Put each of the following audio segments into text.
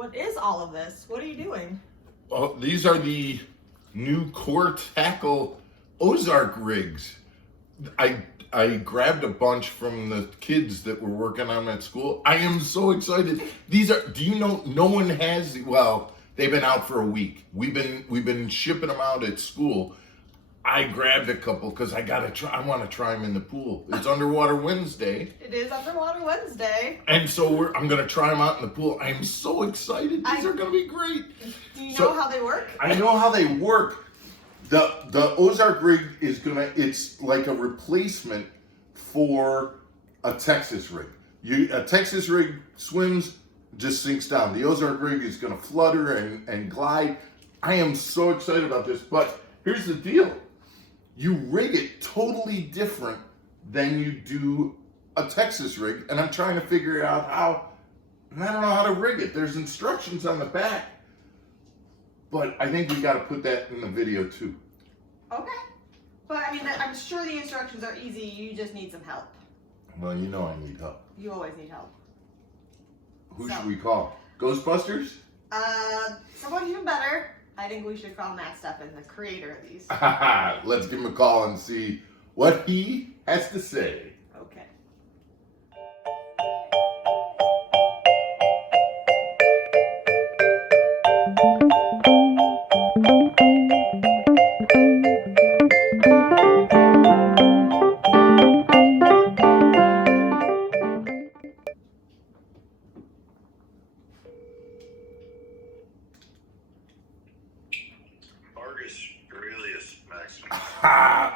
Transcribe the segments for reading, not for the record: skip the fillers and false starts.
What is all of this? What are you doing? Well, these are the new core tackle Ozark rigs. I grabbed a bunch from the kids that were working on at school. I am so excited. These are, do you know, no one has, well, they've been out for a week. We've been shipping them out at school. I grabbed a couple because I want to try them in the pool. It's Underwater Wednesday. It is Underwater Wednesday. And so I'm going to try them out in the pool. I am so excited. These are going to be great. Do you know how they work? I know how they work. The Ozark Rig it's like a replacement for a Texas rig. A Texas rig swims, just sinks down. The Ozark Rig is going to flutter and glide. I am so excited about this, but here's the deal. You rig it totally different than you do a Texas rig, and I'm trying to figure out how, and I don't know how to rig it. There's instructions on the back, but I think we got to put that in the video too. Okay. But I mean, I'm sure the instructions are easy. You just need some help. Well, you know I need help. You always need help. Who should we call? Ghostbusters? Someone even better. I think we should call Matt Stefan, the creator of these. Let's give him a call and see what he has to say. Okay.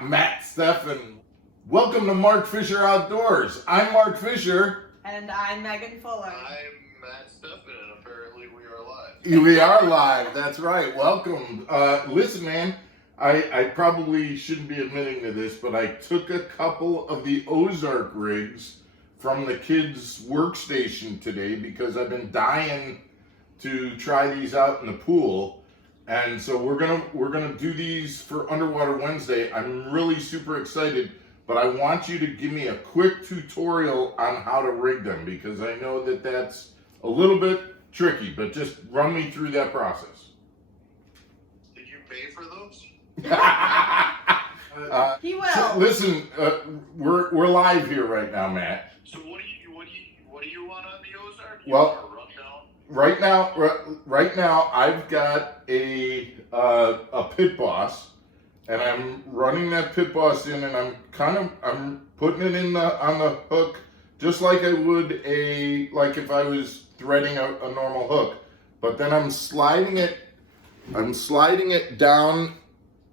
Matt Stefan. Welcome to Mark Fisher Outdoors. I'm Mark Fisher. And I'm Megan Fuller. I'm Matt Stefan, and apparently we are live. We are live, that's right. Welcome. Listen, man, I probably shouldn't be admitting to this, but I took a couple of the Ozark rigs from the kids' workstation today because I've been dying to try these out in the pool. And so we're gonna do these for Underwater Wednesday. I'm really super excited, but I want you to give me a quick tutorial on how to rig them because I know that that's a little bit tricky, but just run me through that process. Did you pay for those? He will. Listen, we're live here right now, Matt. So what do you want on the Ozark? You Well, want a rundown? Right now, I've got a pit boss, and I'm running that pit boss in, and I'm putting it in on the hook, just like I would like if I was threading a normal hook. But then I'm sliding it down,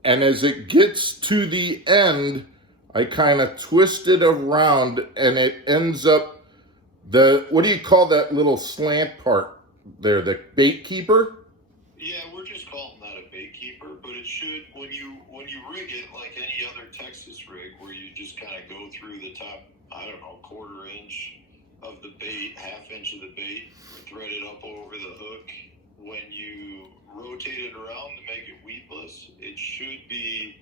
and as it gets to the end, I kind of twist it around, and it ends up what do you call that little slant part there? The bait keeper? Yeah, we're just calling that a bait keeper, but it should, when you rig it like any other Texas rig, where you just kind of go through the top, I don't know, 1/4 inch of the bait, 1/2 inch of the bait, thread it up over the hook. When you rotate it around to make it weedless, it should be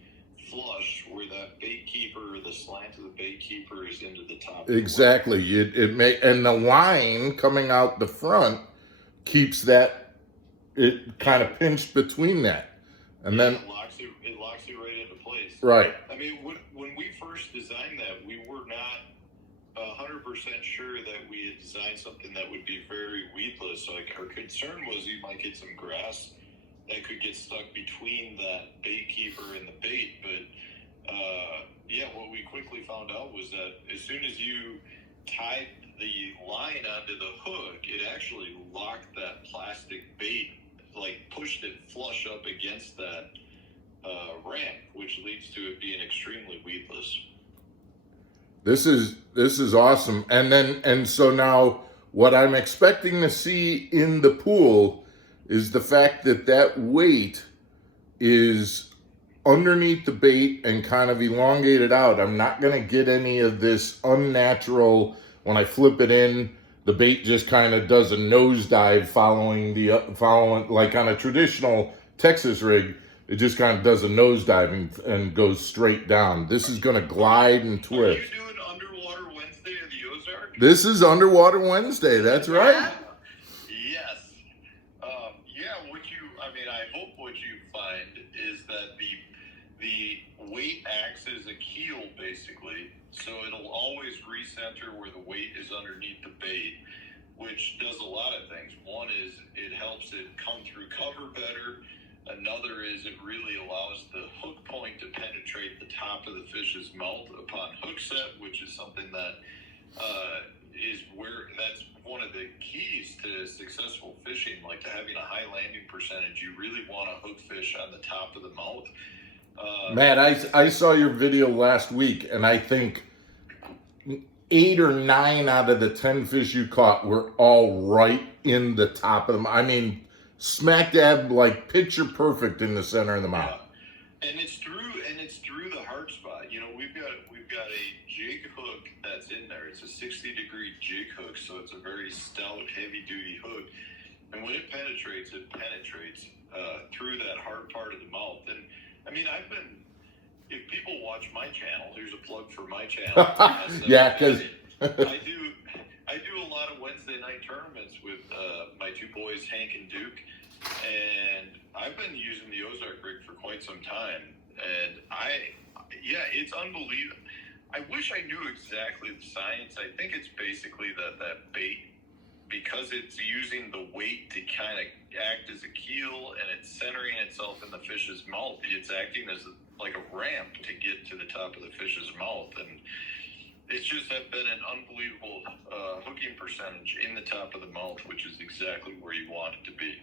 flush where that bait keeper, or the slant of the bait keeper, is into the top. Exactly. And the line coming out the front keeps it kind of pinched between that, and then it locks it right into place. Right. I mean, when we first designed that, we were not 100% sure that we had designed something that would be very weedless. So like, our concern was you might get some grass that could get stuck between that bait keeper and the bait. But what we quickly found out was that as soon as you tied the line onto the hook, it actually locked that plastic bait, like pushed it flush up against that ramp, which leads to it being extremely weedless. This is awesome. And so now what I'm expecting to see in the pool is the fact that weight is underneath the bait and kind of elongated out. I'm not going to get any of this unnatural, when I flip it in, the bait just kind of does a nosedive following like on a traditional Texas rig. It just kind of does a nosedive and goes straight down. This is going to glide and twist. Are you doing Underwater Wednesday of the Ozark? This is Underwater Wednesday. That's right. Yes. the weight acts as a keel basically, so it'll always recenter where the weight is underneath the bait, which does a lot of things. One is it helps it come through cover better. Another is it really allows the hook point to penetrate the top of the fish's mouth upon hook set, which is something that that's one of the keys to successful fishing. Like to having a high landing percentage, you really want to hook fish on the top of the mouth. Matt, I saw your video last week, and I think 8 or 9 out of the 10 fish you caught were all right in the top of them. I mean, smack dab, like picture perfect in the center of the mouth. Yeah. And it's through the hard spot. You know, we've got a jig hook that's in there. It's a 60-degree jig hook, so it's a very stout, heavy-duty hook. And when it penetrates through that hard part of the mouth. And I mean, if people watch my channel, here's a plug for my channel. Yeah, because I do a lot of Wednesday night tournaments with my 2 boys, Hank and Duke, and I've been using the Ozark rig for quite some time, and it's unbelievable. I wish I knew exactly the science. I think it's basically that bait, because it's using the weight to kind of act as a keel, and it's centering itself in the fish's mouth. It's acting as like a ramp to get to the top of the fish's mouth, and it's just been an unbelievable hooking percentage in the top of the mouth, which is exactly where you want it to be.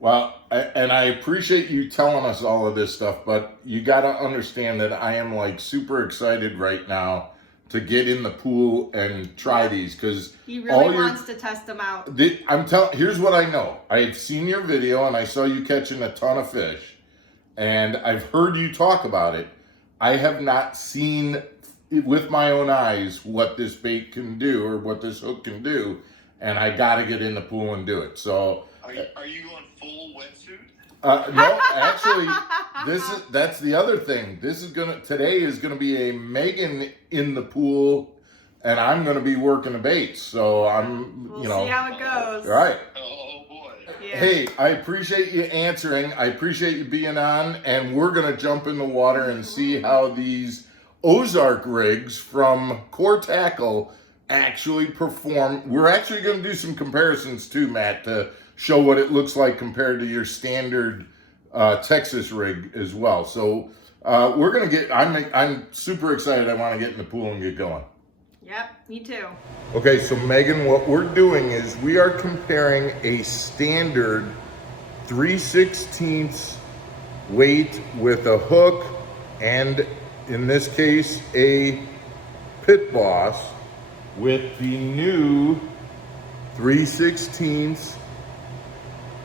Well, and I appreciate you telling us all of this stuff, but you got to understand that I am like super excited right now to get in the pool and try these, because he really wants to test them out. Here's what I know. I had seen your video and I saw you catching a ton of fish, and I've heard you talk about it. I have not seen with my own eyes what this bait can do or what this hook can do, and I got to get in the pool and do it. So are you going full wetsuit? No, actually, that's the other thing. Today is gonna be a Megan in the pool, and I'm gonna be working the baits. So We'll see how it goes. Right. Oh boy. Yeah. Hey, I appreciate you answering. I appreciate you being on, and we're gonna jump in the water and see how these Ozark rigs from Core Tackle actually perform. We're actually gonna do some comparisons too, Matt, to show what it looks like compared to your standard Texas rig as well. So we're gonna I'm super excited. I want to get in the pool and get going. Yep, me too. Okay, so Megan, what we're doing is we are comparing a standard 3/16 weight with a hook and, in this case, a Pit Boss with the new 3/16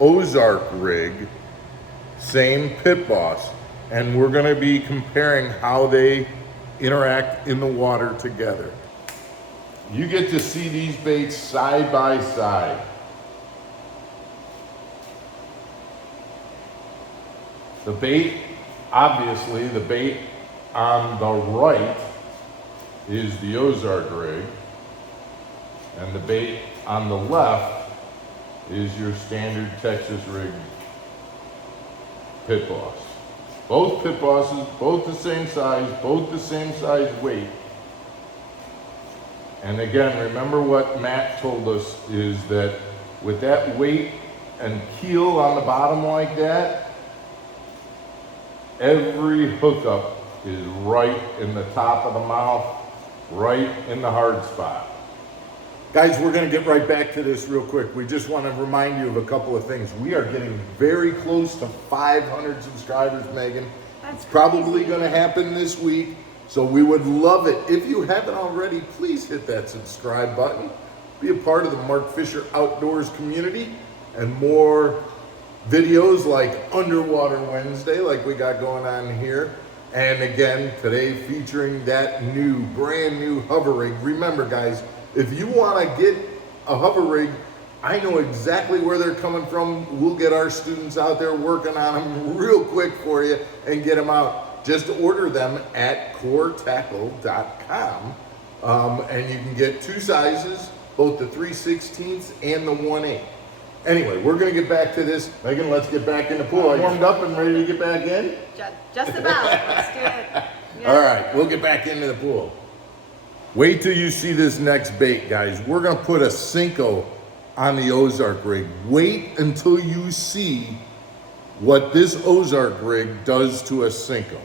Ozark rig, same Pit Boss, and we're going to be comparing how they interact in the water together. You get to see these baits side by side. The bait, obviously, the bait on the right is the Ozark rig, and the bait on the left is your standard Texas rig Pit Boss. Both Pit Bosses, both the same size weight. And again, remember what Matt told us is that with that weight and keel on the bottom like that, every hookup is right in the top of the mouth, right in the hard spot. Guys, we're going to get right back to this real quick. We just want to remind you of a couple of things. We are getting very close to 500 subscribers, Megan. It's probably going to happen this week, so we would love it. If you haven't already, please hit that subscribe button. Be a part of the Mark Fisher Outdoors community, and more videos like Underwater Wednesday, like we got going on here. And again, today featuring that brand new hover rig. Remember, guys, if you want to get a hover rig, I know exactly where they're coming from. We'll get our students out there working on them real quick for you and get them out. Just order them at coretackle.com, and you can get 2 sizes, both the 3/16 and the 1/8. Anyway, we're going to get back to this. Megan, let's get back in the pool. Are you warmed up and ready to get back in? Just about. Let's do it. Yeah. All right, we'll get back into the pool. Wait till you see this next bait, guys. We're gonna put a Cinco on the Ozark rig. Wait until you see what this Ozark rig does to a Cinco.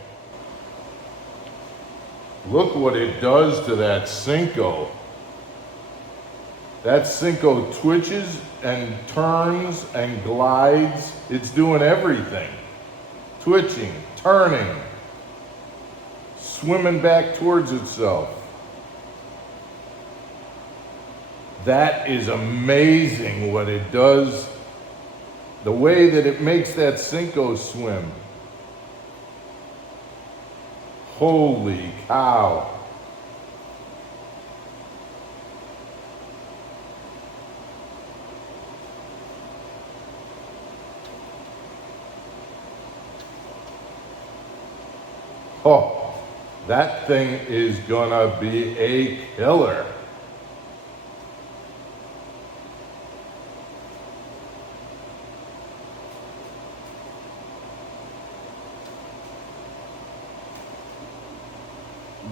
Look what it does to that Cinco. That Cinco twitches and turns and glides. It's doing everything. Twitching, turning, swimming back towards itself. That is amazing what it does. The way that it makes that Cinco swim. Holy cow. Oh, that thing is gonna be a killer.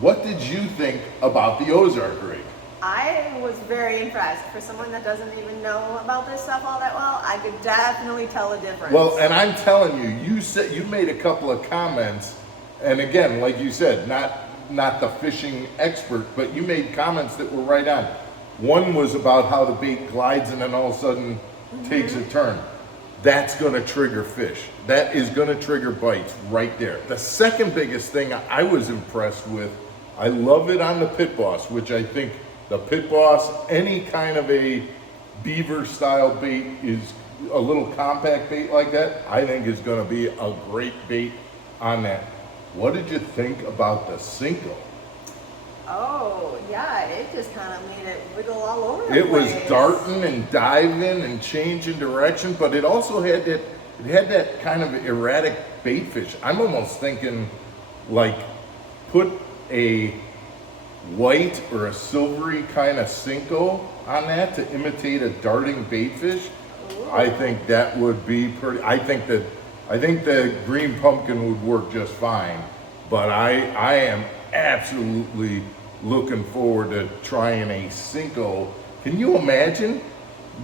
What did you think about the Ozark rig? I was very impressed. For someone that doesn't even know about this stuff all that well, I could definitely tell a difference. Well, and I'm telling you, you made a couple of comments, and again, like you said, not the fishing expert, but you made comments that were right on. One was about how the bait glides and then all of a sudden takes a turn. That's going to trigger fish. That is going to trigger bites right there. The second biggest thing I was impressed with, I love it on the Pit Boss, which I think the Pit Boss, any kind of a beaver style bait, is a little compact bait like that, I think is going to be a great bait on that. What did you think about the Cinco? Oh, yeah, it just kind of made it wiggle all over the place. It was darting and diving and changing direction, but it also had that kind of erratic bait fish. I'm almost thinking like put a white or a silvery kind of Cinco on that to imitate a darting bait fish. Ooh. I think that would be pretty. I think the green pumpkin would work just fine, but I am absolutely looking forward to trying a Cinco. Can you imagine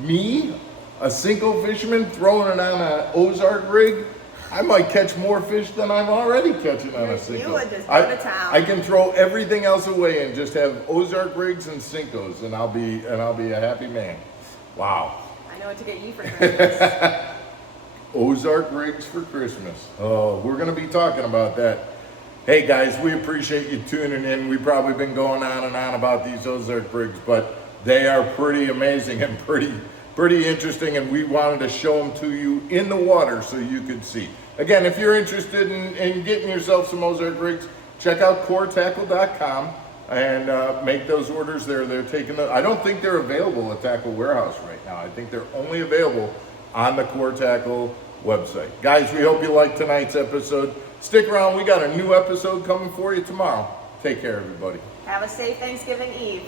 me, a Cinco fisherman, throwing it on an Ozark rig? I might catch more fish than I'm already catching on a Cinco. You would just go to town. I can throw everything else away and just have Ozark rigs and Cincos, and I'll be a happy man. Wow. I know what to get you for Christmas. Ozark rigs for Christmas. Oh, we're going to be talking about that. Hey guys, we appreciate you tuning in. We've probably been going on and on about these Ozark rigs, but they are pretty amazing and pretty interesting, and we wanted to show them to you in the water so you could see. Again, if you're interested in getting yourself some Ozark rigs, check out coretackle.com and make those orders there. They're taking the, I don't think they're available at Tackle Warehouse right now. I think they're only available on the Core Tackle website. Guys, we hope you liked tonight's episode. Stick around. We got a new episode coming for you tomorrow. Take care, everybody. Have a safe Thanksgiving Eve.